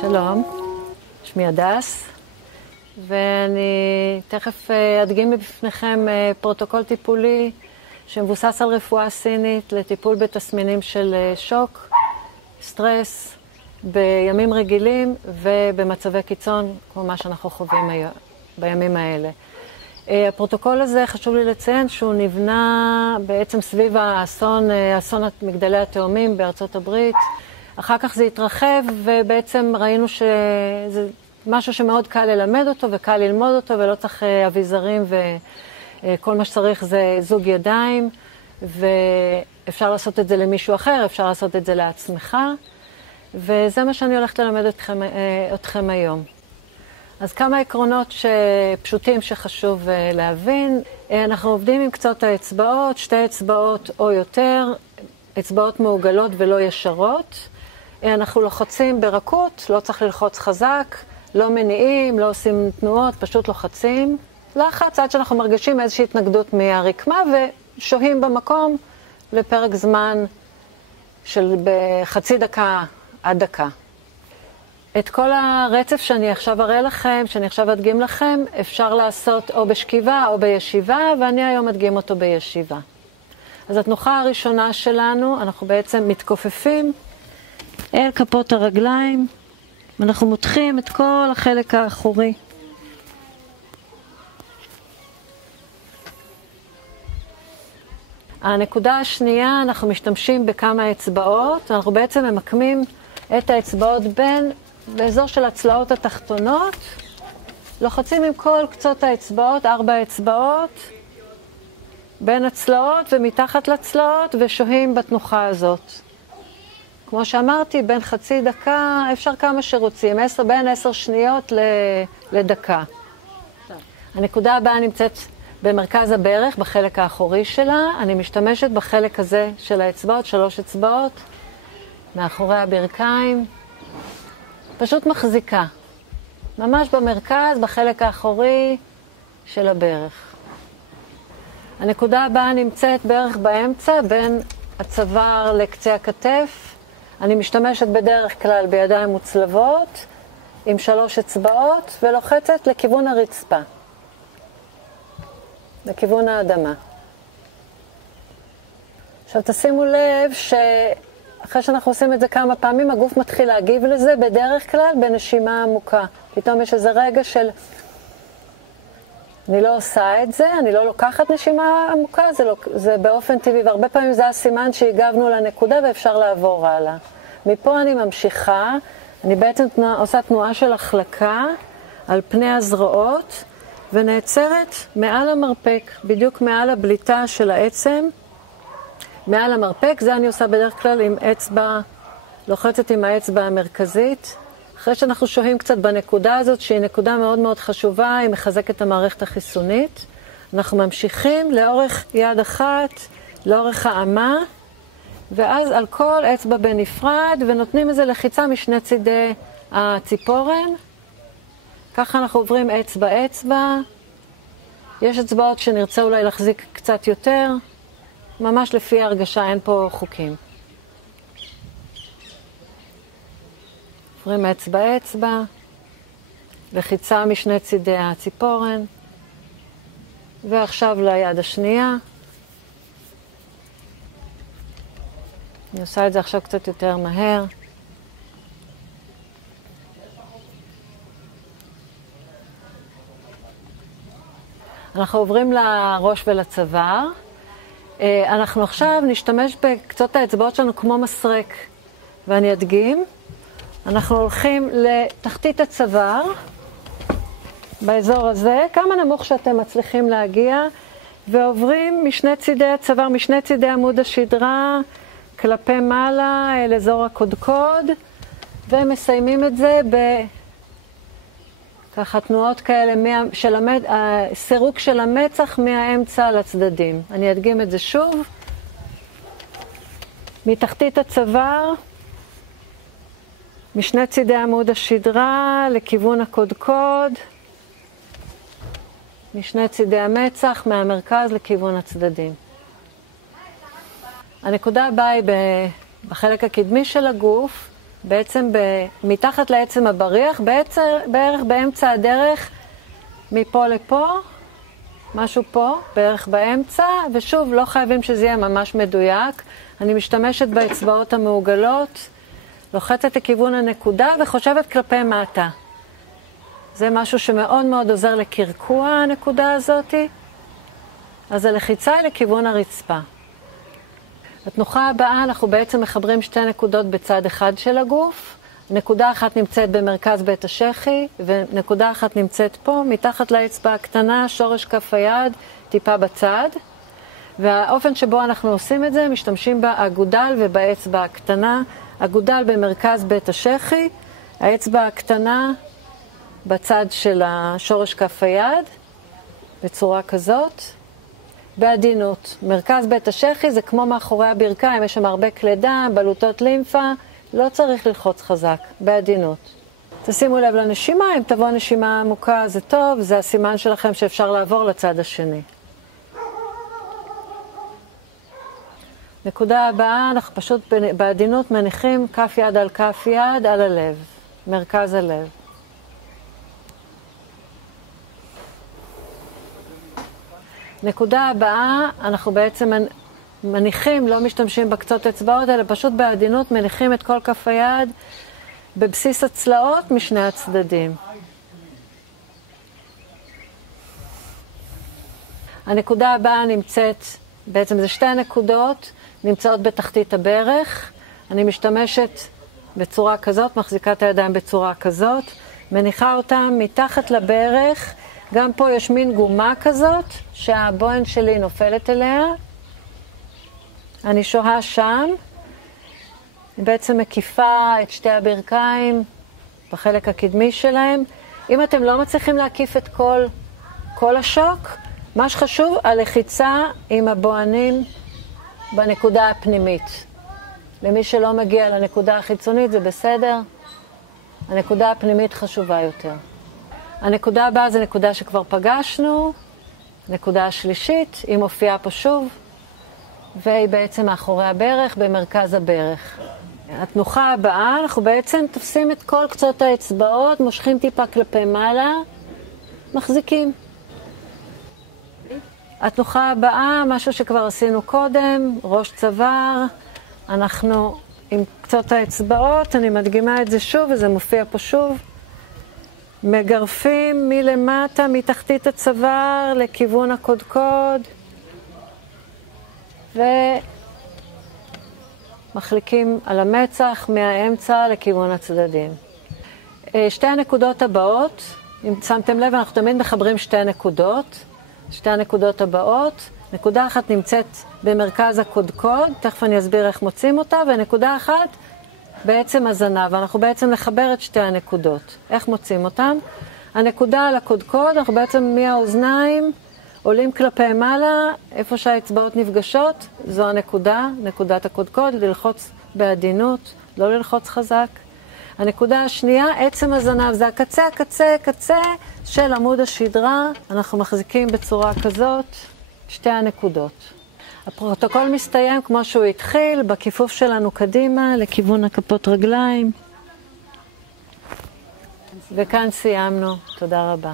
שלום, שמי הדס, ואני תכף אדגים בפניכם פרוטוקול טיפולי שמבוסס על רפואה סינית לטיפול בתסמינים של שוק, סטרס, בימים רגילים ובמצבי קיצון, כמו מה שאנחנו חווים בימים האלה. הפרוטוקול הזה, חשוב לי לציין שהוא נבנה בעצם סביב אסון מגדלי התאומים בארצות הברית. אחר כך זה התרחב, ובעצם ראינו שזה משהו שמאוד קל ללמד אותו וקל ללמוד אותו, ולא צריך אביזרים, וכל מה שצריך זה זוג ידיים, ואפשר לעשות את זה למישהו אחר, אפשר לעשות את זה לעצמך, וזה מה שאני הולכת ללמד אתכם היום. אז כמה עקרונות פשוטים שחשוב להבין. אנחנו עובדים עם קצות האצבעות, 2 אצבעות או יותר, אצבעות מעוגלות ולא ישרות. אנחנו לוחצים ברכות, לא צריך ללחוץ חזק, לא מניעים, לא עושים תנועות, פשוט לוחצים. לחץ עד שאנחנו מרגישים איזושהי התנגדות מהרקמה ושוהים במקום לפרק זמן של בחצי דקה עד דקה. את כל הרצף שאני עכשיו אראה לכם, שאני עכשיו אדגים לכם, אפשר לעשות או בשכיבה או בישיבה, ואני היום אדגים אותו בישיבה. אז התנוחה הראשונה שלנו, אנחנו בעצם מתכופפים אל כפות הרגליים, ואנחנו מותחים את כל החלק האחורי. הנקודה השנייה, אנחנו משתמשים בכמה אצבעות, אנחנו בעצם ממקמים את האצבעות באזור של הצלעות התחתונות, לוחצים עם כל קצות האצבעות, 4 אצבעות, בין הצלעות ומתחת לצלעות, ושוהים בתנוחה הזאת. כמו שאמרתי, בין חצי דקה, אפשר כמה שרוצים, בין 10 שניות לדקה. הנקודה הבאה נמצאת במרכז הברך, בחלק האחורי שלה. אני משתמשת בחלק הזה של האצבעות, 3 אצבעות, מאחורי הברכיים. פשוט מחזיקה. ממש במרכז, בחלק האחורי של הברך. הנקודה הבאה נמצאת בערך באמצע, בין הצוואר לקצה הכתף. אני משתמשת בדרך כלל בידיים מוצלבות, עם 3 אצבעות, ולוחצת לכיוון הרצפה. לכיוון האדמה. עכשיו תשימו לב שאחרי שאנחנו עושים את זה כמה פעמים, הגוף מתחיל להגיב לזה בדרך כלל בנשימה עמוקה. פתאום יש איזה רגע של אני לא עושה את זה, אני לא לוקחת נשימה עמוקה, זה באופן טבעי, והרבה פעמים זה הסימן שהגבנו לנקודה ואפשר לעבור הלאה. מפה אני ממשיכה, אני בעצם עושה תנועה של החלקה על פני הזרועות, ונעצרת מעל המרפק, בדיוק מעל הבליטה של העצם, מעל המרפק. זה אני עושה בדרך כלל עם אצבע, לוחצת עם האצבע המרכזית. אחרי שאנחנו שוהים קצת בנקודה הזאת, שהיא נקודה מאוד מאוד חשובה, היא מחזקת את המערכת החיסונית. אנחנו ממשיכים לאורך יד אחת, לאורך האמה, ואז על כל אצבע בנפרד, ונותנים איזה לחיצה משני צידי הציפורן. ככה אנחנו עוברים אצבע אצבע. יש אצבעות שנרצה אולי להחזיק קצת יותר, ממש לפי הרגשה, אין פה חוקים. עוברים אצבע אצבע, לחיצה משני צידי הציפורן, ועכשיו ליד השנייה. אני עושה את זה עכשיו קצת יותר מהר. אנחנו עוברים לראש ולצוואר. אנחנו עכשיו נשתמש בקצות האצבעות שלנו כמו מסרק, ואני אדגים. אנחנו הולכים לתחתית הצוואר, באזור הזה, כמה נמוך שאתם מצליחים להגיע, ועוברים משני צידי הצוואר, משני צידי עמוד השדרה, כלפי מעלה, אל אזור הקודקוד, ומסיימים את זה ככה תנועות כאלה של סירוק של המצח מהאמצע לצדדים. אני אדגים את זה שוב. מתחתית הצוואר, משני צידי עמוד השדרה לכיוון הקודקוד, משני צידי המצח מהמרכז לכיוון הצדדים. הנקודה הבאה היא בחלק הקדמי של הגוף, בעצם מתחת לעצם הבריח, בערך באמצע הדרך, מפה לפה, משהו פה, בערך באמצע, ושוב, לא חייבים שזה יהיה ממש מדויק. אני משתמשת באצבעות המעוגלות, לוחצת לכיוון הנקודה וחושבת כלפי מטה. זה משהו שמאוד מאוד עוזר לקרקוע הנקודה הזאת. אז הלחיצה היא לכיוון הרצפה. בתנוחה הבאה אנחנו בעצם מחברים שתי נקודות בצד אחד של הגוף. נקודה אחת נמצאת במרכז בית השחי, ונקודה אחת נמצאת פה, מתחת לאצבע הקטנה, שורש כף היד, טיפה בצד. והאופן שבו אנחנו עושים את זה, משתמשים באגודל ובאצבע הקטנה. אגודל במרכז בית השחי, האצבע הקטנה בצד של השורש כף היד, בצורה כזאת. בעדינות. מרכז בית השחי זה כמו מאחורי הברכיים, יש שם הרבה כלי דם, בלוטות לימפה, לא צריך ללחוץ חזק, בעדינות. תשימו לב לנשימה, אם תבוא נשימה עמוקה זה טוב, זה הסימן שלכם שאפשר לעבור לצד השני. נקודה הבאה, אנחנו פשוט בעדינות מניחים כף יד על כף יד על הלב, מרכז הלב. נקודה הבאה, אנחנו בעצם מניחים, לא משתמשים בקצות אצבעות, אלא פשוט בעדינות מניחים את כל כף היד בבסיס הצלעות משני הצדדים. הנקודה הבאה נמצאת, בעצם זה שתי נקודות, נמצאות בתחתית הברך. אני משתמשת בצורה כזאת, מחזיקה את הידיים בצורה כזאת, מניחה אותם מתחת לברך. גם פה יש מין גומה כזאת, שהבוהן שלי נופלת אליה. אני שוהה שם, היא בעצם מקיפה את שתי הברכיים בחלק הקדמי שלהם. אם אתם לא מצליחים להקיף את כל השוק, מה שחשוב, הלחיצה עם הבוהנים בנקודה הפנימית. למי שלא מגיע לנקודה החיצונית זה בסדר, הנקודה הפנימית חשובה יותר. הנקודה הבאה זה נקודה שכבר פגשנו, נקודה השלישית, היא מופיעה פה שוב, והיא בעצם מאחורי הברך, במרכז הברך. התנוחה הבאה, אנחנו בעצם תופסים את כל קצות האצבעות, מושכים טיפה כלפי מעלה, מחזיקים. התנוחה הבאה, משהו שכבר עשינו קודם, ראש צוואר, אנחנו עם קצות האצבעות, אני מדגימה את זה שוב, וזה מופיע פה שוב. מגרפים מלמטה, מתחתית הצוואר, לכיוון הקודקוד, ומחליקים על המצח מהאמצע לכיוון הצדדים. שתי הנקודות הבאות, אם שמתם לב, אנחנו תמיד מחברים שתי נקודות. שתי הנקודות הבאות, נקודה אחת נמצאת במרכז הקודקוד, תכף אני אסביר איך מוצאים אותה, ונקודה אחת בעצם הזנב, ואנחנו בעצם נחבר את שתי הנקודות. איך מוצאים אותן? הנקודה על הקודקוד, אנחנו בעצם מהאוזניים עולים כלפי מעלה, איפה שהאצבעות נפגשות, זו הנקודה, נקודת הקודקוד, ללחוץ בעדינות, לא ללחוץ חזק. הנקודה השנייה, עצם הזנב, זה הקצה של עמוד השדרה, אנחנו מחזיקים בצורה כזאת, שתי הנקודות. הפרוטוקול מסתיים כמו שהוא התחיל, בכיפוף שלנו קדימה, לכיוון הכפות רגליים. וכאן סיימנו. תודה רבה.